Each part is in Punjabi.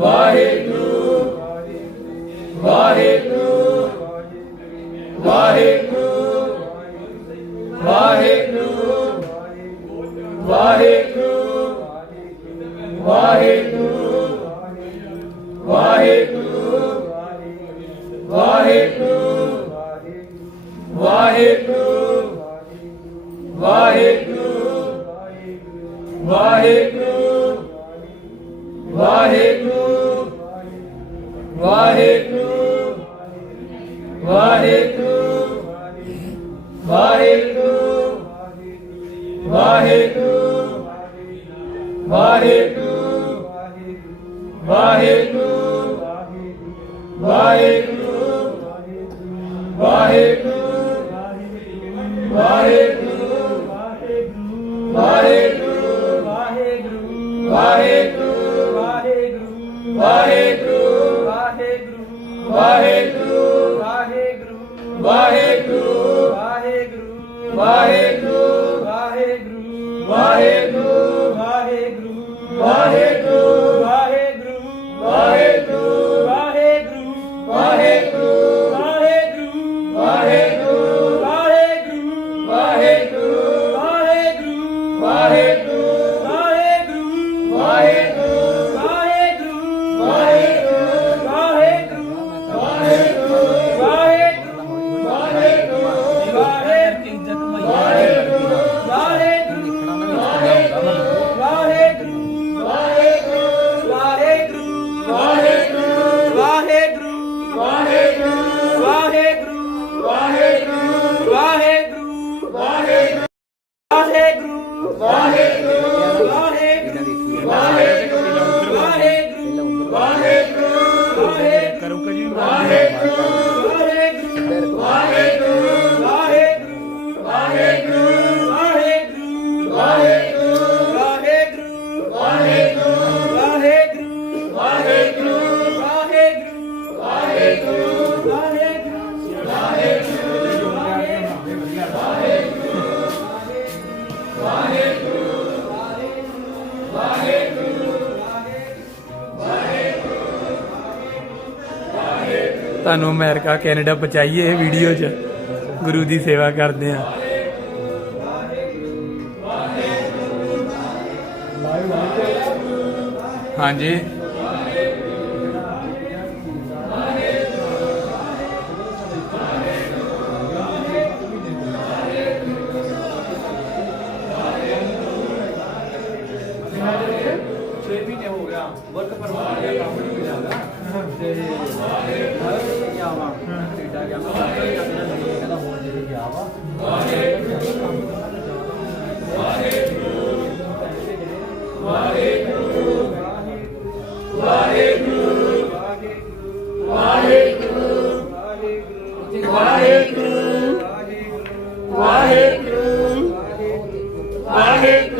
ਵਾਹਿਗੁਰੂ। Bye. ਤੁਹਾਨੂੰ ਅਮਰੀਕਾ ਕੈਨੇਡਾ ਪਹੁੰਚਾਈਏ ਵੀਡੀਓ 'ਚ। ਗੁਰੂ ਦੀ ਸੇਵਾ ਕਰਦੇ ਆ ਹਾਂਜੀ। Vahe Guru.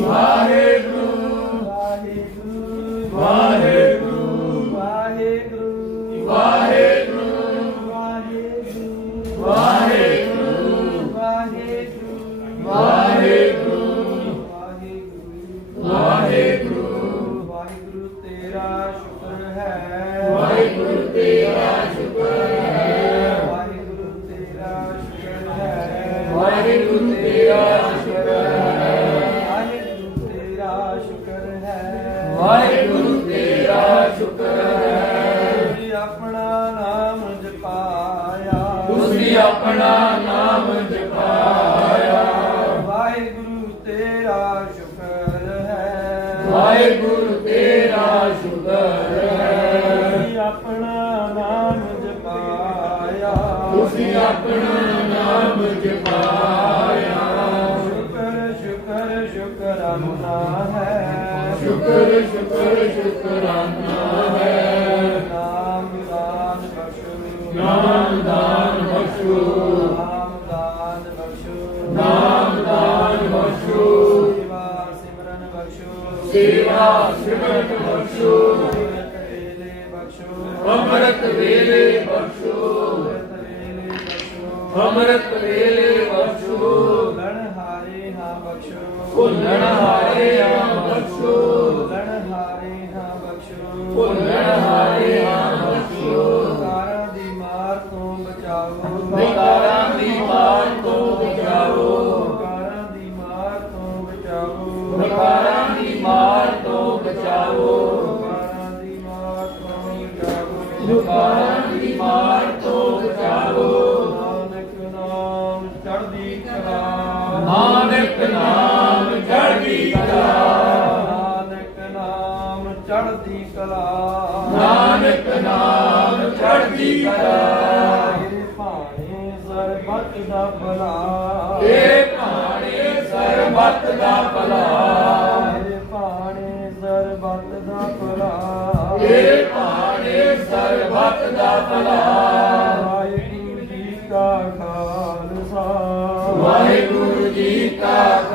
Wow. ਵਾਹਿਗੁਰੂ ਤੇਰਾ ਸ਼ੁਕਰ ਹੈ। ਆਪਣਾ ਨਾਮ ਜਪਾਇਆ। ਤੁਸੀਂ ਆਪਣਾ ਨਾਮ ਜਪਾਇਆ। ਸ਼ੁਕਰ ਸ਼ੁਕਰ ਸ਼ੁਕਰਾਨਾ ਹੈ। ਸ਼ੁਕਰ ਸ਼ੁਕਰ ਸ਼ੁਕਰਾਨਾ ਹੈ। ਨਾਮ ਦਾਨ ਬਖਸ਼ੋ ਨਾਮ ਅਮਰਤ ਵੇਲੇ ਬਖਸ਼ੋ ਅਮਰਤ ਵੇਲੇ ਬਖਸ਼ੋ ਗਣ ਹਾਰੇ ਹਾਂ ਬਖਸ਼ੋ ਭੁੱਲਣਾ